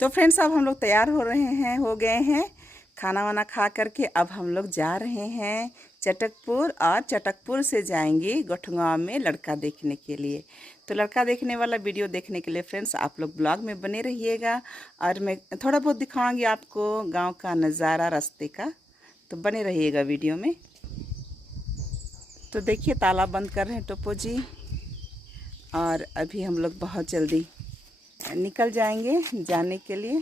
तो फ्रेंड्स अब हम लोग तैयार हो गए हैं खाना वाना खा करके। अब हम लोग जा रहे हैं चटकपुर, और चटकपुर से जाएंगे गोठगांव में लड़का देखने के लिए। तो लड़का देखने वाला वीडियो देखने के लिए फ्रेंड्स आप लोग ब्लॉग में बने रहिएगा, और मैं थोड़ा बहुत दिखाऊंगी आपको गांव का नज़ारा रास्ते का, तो बने रहिएगा वीडियो में। तो देखिए ताला बंद कर रहे हैं टोपो जी, और अभी हम लोग बहुत जल्दी निकल जाएंगे जाने के लिए।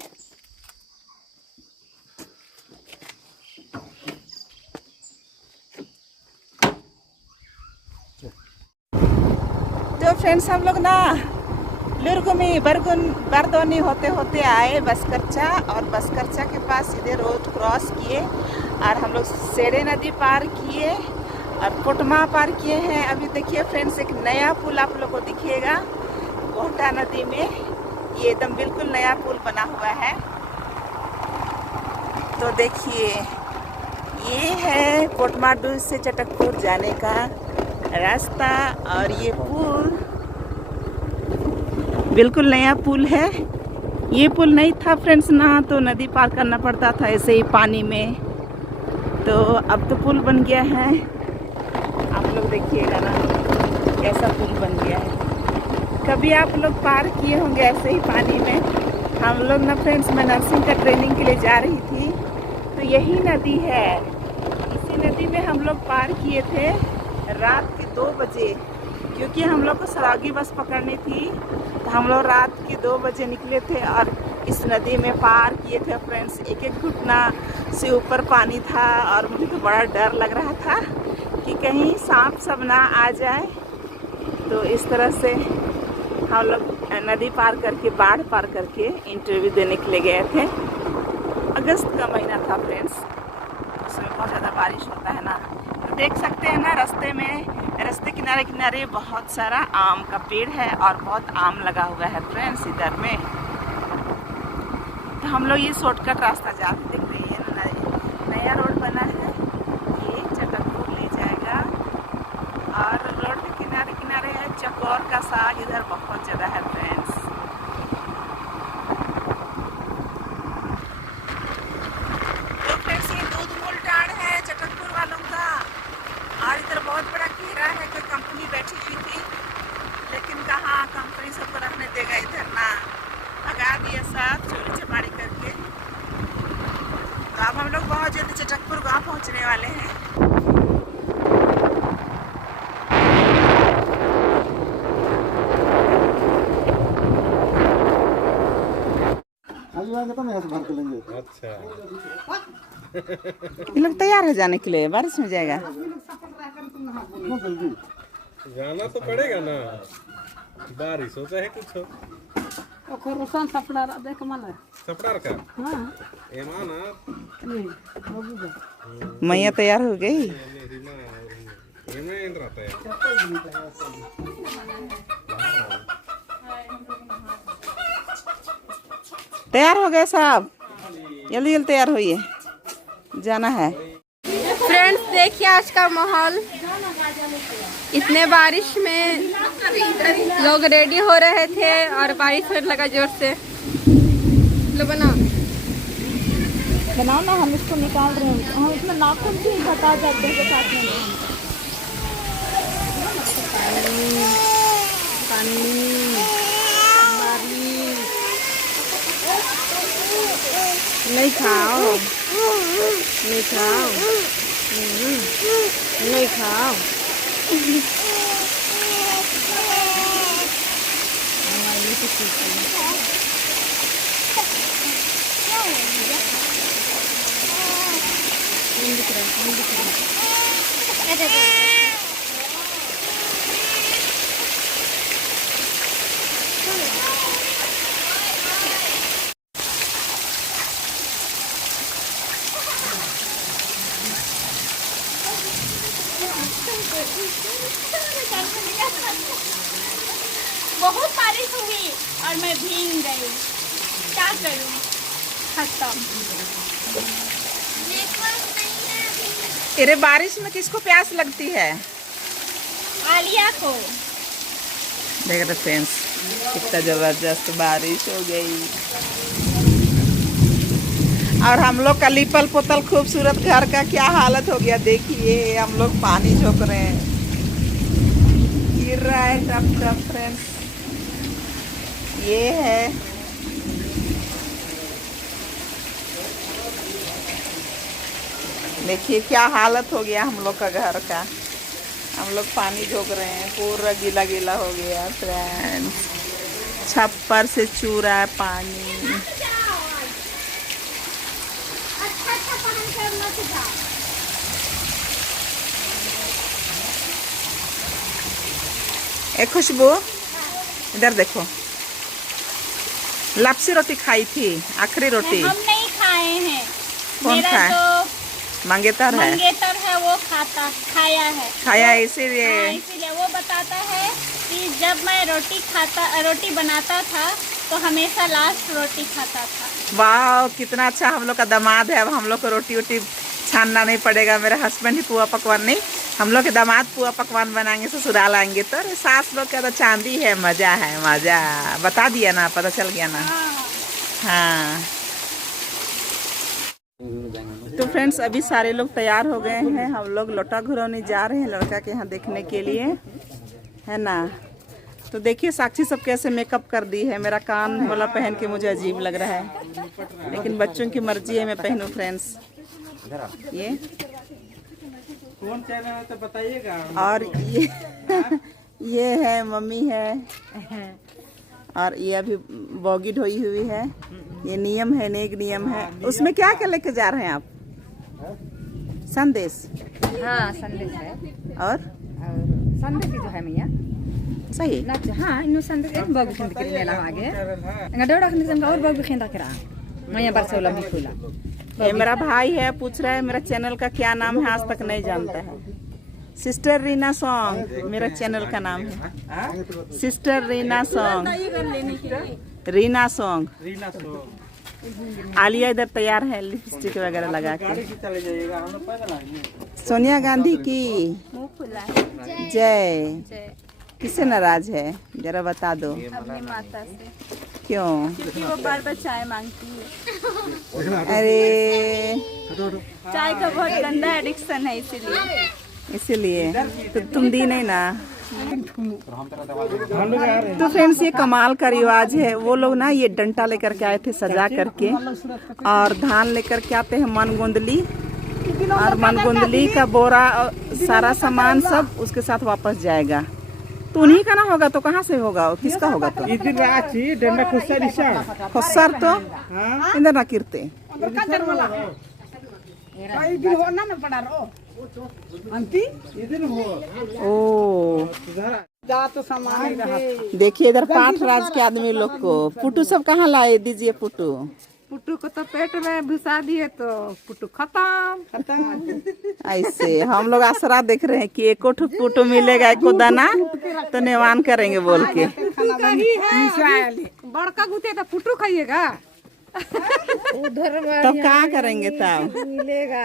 तो फ्रेंड्स हम लोग ना लुरगुमी बरदोनी होते होते आए बसकरचा, और बसकरचा के पास सीधे रोड क्रॉस किए और हम लोग सेड़े नदी पार किए और कोटमा पार किए हैं। अभी देखिए फ्रेंड्स एक नया पुल आप लोग को दिखेगा कोहटा नदी में, ये एकदम बिल्कुल नया पुल बना हुआ है। तो देखिए ये है कोटमाडू से चटकपुर जाने का रास्ता, और ये पुल बिल्कुल नया पुल है। ये पुल नहीं था फ्रेंड्स ना, तो नदी पार करना पड़ता था ऐसे ही पानी में, तो अब तो पुल बन गया है। आप लोग देखिएगा ना कैसा पुल बन गया है। कभी आप लोग पार किए होंगे ऐसे ही पानी में। हम लोग ना फ्रेंड्स मैं नर्सिंग का ट्रेनिंग के लिए जा रही थी, तो यही नदी है। इसी नदी में हम लोग पार किए थे रात के 2 बजे, क्योंकि हम लोग को सरागी बस पकड़नी थी। तो हम लोग रात के 2 बजे निकले थे और इस नदी में पार किए थे फ्रेंड्स। एक एक घुटना से ऊपर पानी था, और मुझे तो बड़ा डर लग रहा था कि कहीं सांप सब ना आ जाए। तो इस तरह से हम लोग नदी पार करके, बाढ़ पार करके इंटरव्यू देने के लिए गए थे। अगस्त का महीना था फ्रेंड्स, उसमें बहुत ज़्यादा बारिश होता है ना। तो देख सकते हैं ना रास्ते किनारे किनारे बहुत सारा आम का पेड़ है और बहुत आम लगा हुआ है फ्रेंड्स इधर में। तो हम लोग ये शॉर्टकट रास्ता जाते देख रहे हैं, नया रोड बना है, ये चटकपुर ले जाएगा। और रोड के किनारे किनारे है चकोर का साग, इधर बहुत ज़्यादा है फ्रेंड्स। तो फ्रेंड्स ये दूध मूल टाड़ है चटकपुर वालों का, और इधर बहुत बड़ा घेरा है। कोई कंपनी बैठी हुई थी, लेकिन कहाँ कंपनी सबको रखने देगा इधर ना, भगा दिया सब चोरी चपाड़ी करके। तो अब हम लोग बहुत जल्दी चटकपुर गाँव पहुँचने वाले हैं। अच्छा ये लोग तैयार है जाने के लिए, बारिश में जाएगा। जाना तो पड़ेगा ना, बारिश हो चाहे कुछ हो। सपड़ार का मैया तैयार हो गई। तैयार हो गए साहब, जल्दी जल्दी तैयार होइए, जाना है। फ्रेंड्स देखिए आज का माहौल, इतने बारिश में लोग रेडी हो रहे थे और बारिश होने लगा जोर से। लो बनाओ ना, हम इसको निकाल रहे हैं, हम इसमें नाखून से हटा जाते हैं साथ में। नहीं खाओ, नहीं खाओ, नहीं खाओ। बहुत बारिश हुई और मैं भीग गई, क्या करूं? खत्म। अरे बारिश में किसको प्यास लगती है? आलिया को। देख रहे फ्रेंड्स कितना जबरदस्त बारिश हो गई। और हम लोग का लिपल पोतल खूबसूरत घर का क्या हालत हो गया देखिए, हम लोग पानी झोंक रहे हैं, गिर रहा है टप टप फ्रेंड्स। ये है देखिए क्या हालत हो गया हम लोग का घर का। हम लोग पानी झोंक रहे हैं, पूरा गीला गीला हो गया फ्रेंड्स, छप्पर से चू रहा है पानी। ए खुशबू, इधर देखो, लापसी रोटी खाई थी, आखिरी रोटी। हम नहीं खाए हैं। कौन मेरा खाए? जो मंगेतर है, मंगेतर है वो खाया है। खाया इसीलिए। हाँ, इसीलिए वो बताता है कि जब मैं रोटी बनाता था तो हमेशा लास्ट रोटी खाता था। वाह कितना अच्छा हम लोग का दामाद है। अब हम लोग को रोटी वोटी छानना नहीं पड़ेगा। मेरे हस्बैंड ही पुआ पकवान नहीं, हम लोग के दामाद पुआ पकवान बनाएंगे, ससुराल आएंगे तो। अरे सास लोग का तो चांदी है, मजा है मजा। बता दिया ना, पता चल गया ना। हाँ तो फ्रेंड्स अभी सारे लोग तैयार हो गए हैं, हम लोग लोटा घुरौनी जा रहे हैं लड़का के यहाँ देखने के लिए, है ना। तो देखिए साक्षी सब कैसे मेकअप कर दी है। मेरा कान वाला पहन के मुझे अजीब लग रहा है, लेकिन बच्चों की मर्जी है, मैं पहनूं फ्रेंड्स। ये कौन चैनल है तो बताइएगा। और ये है मम्मी है, और ये अभी बोगी ढोई हुई है। ये नियम है, नेक नियम है। उसमें क्या क्या लेके जा रहे हैं आप? संदेश। हाँ संदेश है, और संदेश जो है मैया सही हाँ इन संदेश एक बाग खिंद के लिए आगे डोड़ा खिंद के और बाग खिंद के मैया बरसोला भी खुला। ये मेरा भाई है, पूछ रहा है मेरा चैनल का क्या नाम है, आज तक नहीं जानता है। सिस्टर रीना सॉन्ग मेरा चैनल का नाम है, sister Reena song, Reena song. Alia इधर तैयार है लिपस्टिक वगैरह लगा के। सोनिया गांधी की जय। किससे नाराज है जरा बता दो। अपनी माता से, क्यों? क्योंकि वो बार बार चाय मांगती है। अरे चाय का बहुत गंदा एडिक्शन है, इसीलिए तो तुम दी नहीं ना। तो फ्रेंड्स ये कमाल का रिवाज है। वो लोग ना ये डंटा लेकर के आए थे सजा करके, और धान लेकर के आते हैं मनगोंदली, और मनगोंदली का बोरा और सारा सामान सब उसके साथ वापस जाएगा। तो उन्हीं का ना होगा तो कहाँ से होगा, किसका होगा? तो खुसर तो इधर ना गिरते। ओ देखिए इधर पाठ राज के आदमी लोग को पुटू सब कहाँ लाए, दीजिए पुटू। पुट्टू को तो पेट में घुसा दिए तो पुट्टू खत्म। ऐसे हम लोग आसरा देख रहे हैं कि एको पुटू मिलेगा, एको दाना तो नेवान करेंगे बोल के। बड़का गुते तो पुट्टू खाइएगा, तब क्या करेंगे तब? मिलेगा